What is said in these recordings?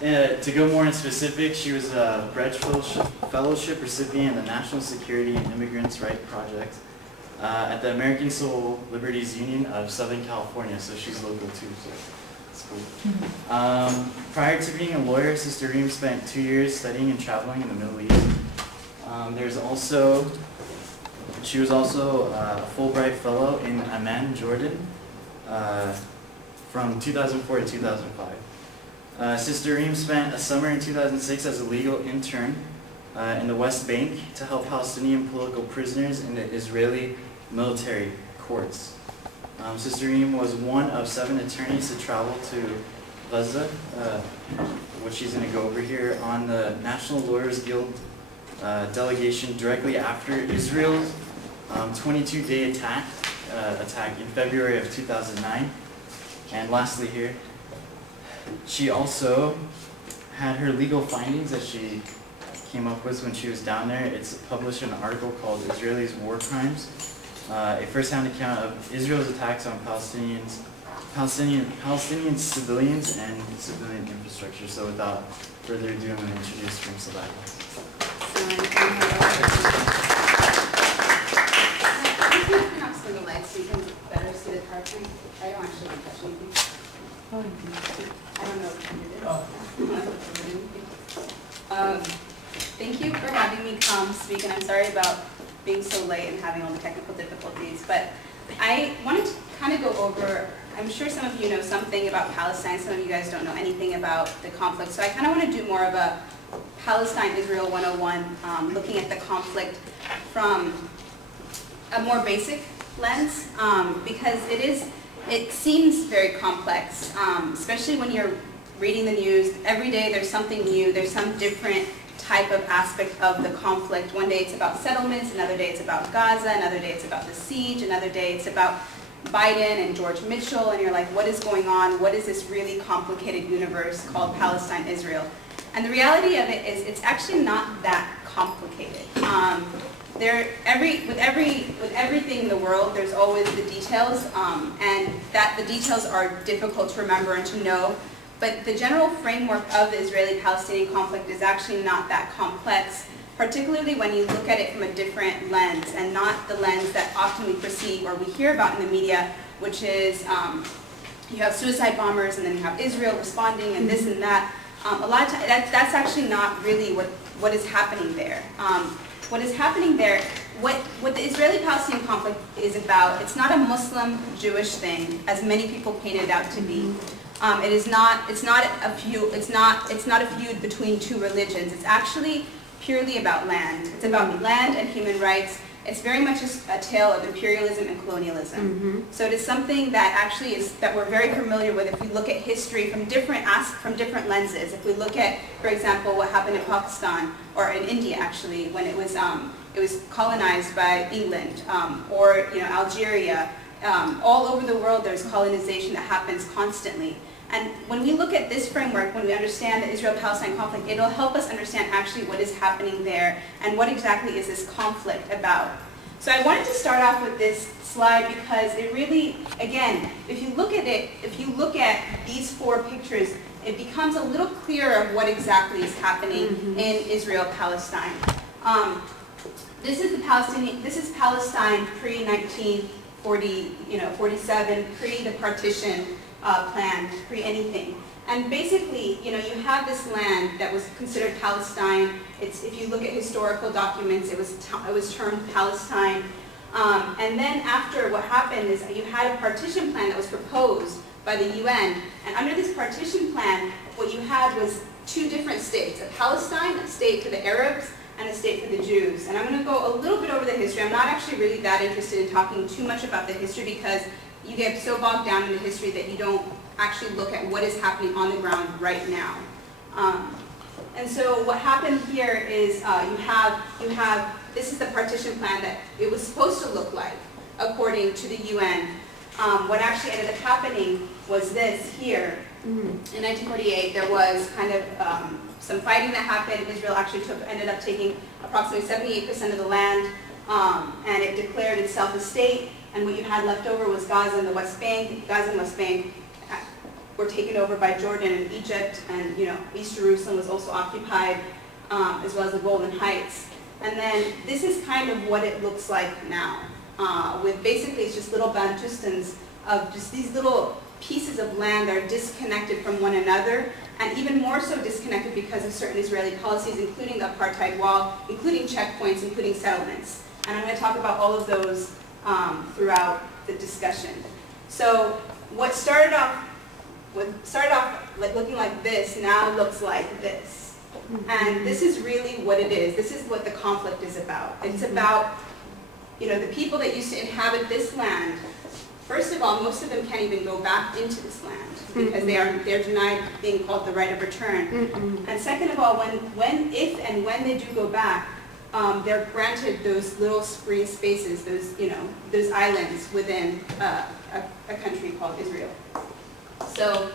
To go more in specific, she was a Brecht Fellowship recipient of the National Security and Immigrants' Rights Project at the American Civil Liberties Union of Southern California, so she's local too, so it's cool. Prior to being a lawyer, Sister Reem spent 2 years studying and traveling in the Middle East. She was also a Fulbright Fellow in Amman, Jordan, from 2004 to 2005. Sister Reem spent a summer in 2006 as a legal intern in the West Bank to help Palestinian political prisoners in the Israeli military courts. Sister Reem was one of 7 attorneys to travel to Gaza, which she's going to go over here, on the National Lawyers Guild delegation directly after Israel's 22-day attack in February of 2009. And lastly here, she also had her legal findings that she came up with when she was down there. It's published in an article called Israelis' War Crimes, a first-hand account of Israel's attacks on Palestinian civilians and civilian infrastructure. So without further ado, I'm going to introduce Reem Salahi. So you can better see the PowerPoint. I don't actually want to touch anything. I don't know what to do. Thank you for having me come speak, and I'm sorry about being so late and having all the technical difficulties, but I wanted to kind of go over, I'm sure some of you know something about Palestine, some of you guys don't know anything about the conflict, so I kind of want to do more of a Palestine-Israel 101, looking at the conflict from a more basic lens, because it seems very complex, especially when you're reading the news. Every day there's something new, there's some different type of aspect of the conflict. One day it's about settlements, another day it's about Gaza, another day it's about the siege, another day it's about Biden and George Mitchell, and you're like, what is going on? What is this really complicated universe called Palestine-Israel? And the reality of it is it's actually not that complicated. With everything in the world, there's always the details, and the details are difficult to remember and to know. But the general framework of the Israeli-Palestinian conflict is actually not that complex, particularly when you look at it from a different lens, and not the lens that often we perceive or we hear about in the media, which is you have suicide bombers, and then you have Israel responding, and this and that. A lot of times, that's actually not really what is happening there. What is happening there, what the Israeli-Palestinian conflict is about, it's not a Muslim-Jewish thing, as many people paint it out to be. It's not a feud between 2 religions. It's actually purely about land. It's about land and human rights. It's very much a tale of imperialism and colonialism. So it is something that actually that we're very familiar with if we look at history from different lenses. If we look at, for example, what happened in Pakistan, or in India actually, when it was colonized by England, or Algeria. All over the world there's colonization that happens constantly. And when we look at this framework, when we understand the Israel-Palestine conflict, it'll help us understand actually what is happening there and what exactly is this conflict about. So I wanted to start off with this slide because it really, again, if you look at these 4 pictures, it becomes a little clearer of what exactly is happening in Israel-Palestine. This is Palestine pre-1947, pre the partition plan, pre anything. And basically, you have this land that was considered Palestine. If you look at historical documents, it was termed Palestine. And then after, what happened is you had a partition plan that was proposed by the UN. And under this partition plan, what you had was 2 different states: a Palestine, a state for the Arabs, and a state for the Jews. And I'm going to go a little bit over the history. I'm not actually really that interested in talking too much about the history because you get so bogged down in the history that you don't actually look at what is happening on the ground right now. And so what happened here is this is the partition plan that it was supposed to look like according to the UN. What actually ended up happening was this here. In 1948, there was kind of some fighting that happened. Israel actually ended up taking approximately 78% of the land, and it declared itself a state. And what you had left over was Gaza and the West Bank. Gaza and West Bank were taken over by Jordan and Egypt, and East Jerusalem was also occupied, as well as the Golden Heights. And then this is kind of what it looks like now, with basically it's just little bantustans of just these little pieces of land that are disconnected from one another, and even more so disconnected because of certain Israeli policies, including the apartheid wall, including checkpoints, including settlements. And I'm going to talk about all of those throughout the discussion. So what started off like looking like this now looks like this. And this is really what it is. This is what the conflict is about. It's about, the people that used to inhabit this land. First of all, most of them can't even go back into this land because they're denied being called the right of return. And second of all, if and when they do go back, they're granted those little free spaces, those islands within a country called Israel. So,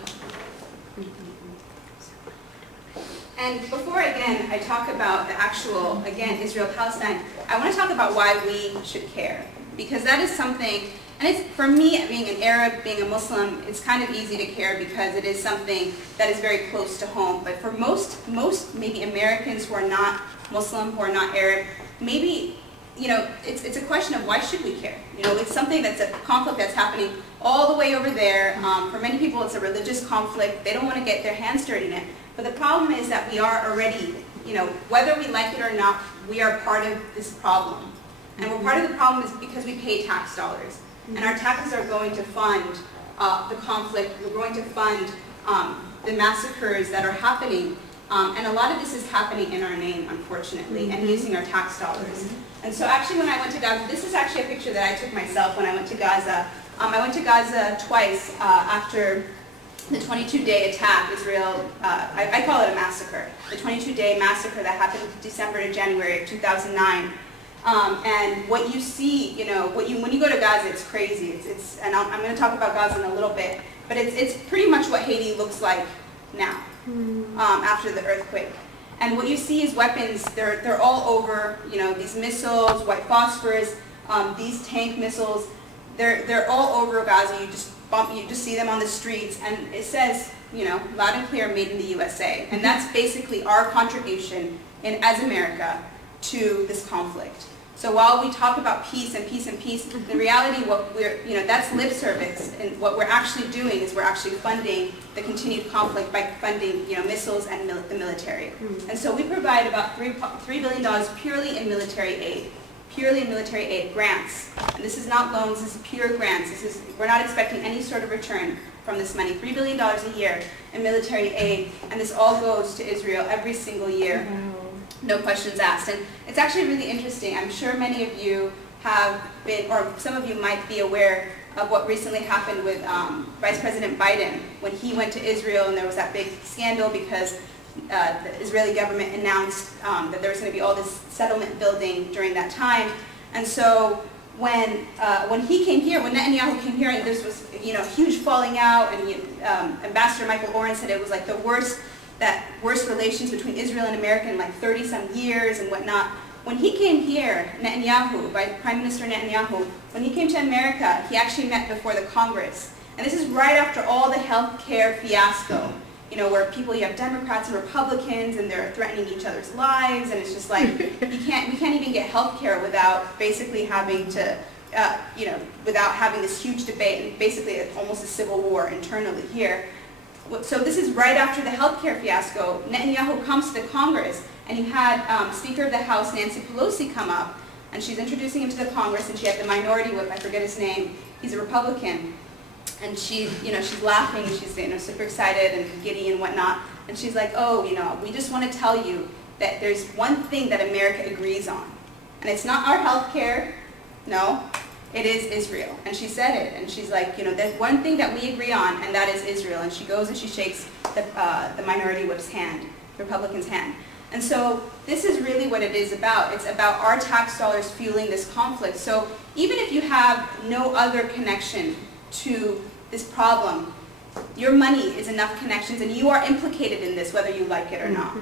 and before again I talk about the actual, Israel-Palestine, I want to talk about why we should care, because that is something. And it's, for me, being an Arab, being a Muslim, it's kind of easy to care because it is something that is very close to home. But for most maybe Americans who are not Muslim, who are not Arab, maybe, it's a question of why should we care? It's something that's a conflict that's happening all the way over there. For many people, it's a religious conflict. They don't want to get their hands dirty in it. But the problem is that we are already, whether we like it or not, we are part of this problem. And we're part of the problem is because we pay tax dollars. And our taxes are going to fund the conflict. We're going to fund the massacres that are happening. And a lot of this is happening in our name, unfortunately, and using our tax dollars. And so actually when I went to Gaza, this is actually a picture that I took myself when I went to Gaza. I went to Gaza twice after the 22-day attack. Israel, I call it a massacre. The 22-day massacre that happened December to January of 2009. And what you see, when you go to Gaza, it's crazy. And I'm going to talk about Gaza in a little bit, but it's pretty much what Haiti looks like now, after the earthquake. And what you see is weapons. They're all over. These missiles, white phosphorus, these tank missiles. They're all over Gaza. You just see them on the streets, and it says, loud and clear, made in the USA. And that's basically our contribution as America to this conflict. So while we talk about peace and peace and peace, the reality, that's lip service, and what we're actually doing is we're actually funding the continued conflict by funding, missiles and the military. And so we provide about $3 billion purely in military aid, grants. And this is not loans, this is pure grants. We're not expecting any sort of return from this money. $3 billion a year in military aid, and this all goes to Israel every single year. No questions asked. And it's actually really interesting. I'm sure many of you have been, or some of you might be aware of what recently happened with Vice President Biden when he went to Israel, and there was that big scandal because the Israeli government announced that there was going to be all this settlement building during that time. And so when he came here, when Netanyahu came here, and this was huge falling out, and Ambassador Michael Oren said it was like the worst relations between Israel and America in like 30-some years and whatnot. When he came here, Prime Minister Netanyahu, when he came to America, he actually met before the Congress. And this is right after all the health care fiasco, where you have Democrats and Republicans, and they're threatening each other's lives, and it's just like, we can't even get health care without basically having to, without having this huge debate, and basically almost a civil war internally here. So this is right after the healthcare fiasco. Netanyahu comes to the Congress, and you had Speaker of the House Nancy Pelosi come up, and she's introducing him to the Congress, and she had the minority whip. I forget his name. He's a Republican, and she's laughing, and she's super excited and giddy and whatnot. And she's like, oh, we just want to tell you that there's one thing that America agrees on, and it's not our healthcare. No. It is Israel. And she said it. And she's like, there's one thing that we agree on, and that is Israel. And she goes and she shakes the minority whip's hand, the Republican's hand. And so this is really what it is about. It's about our tax dollars fueling this conflict. So even if you have no other connection to this problem, your money is enough connections, and you are implicated in this, whether you like it or not.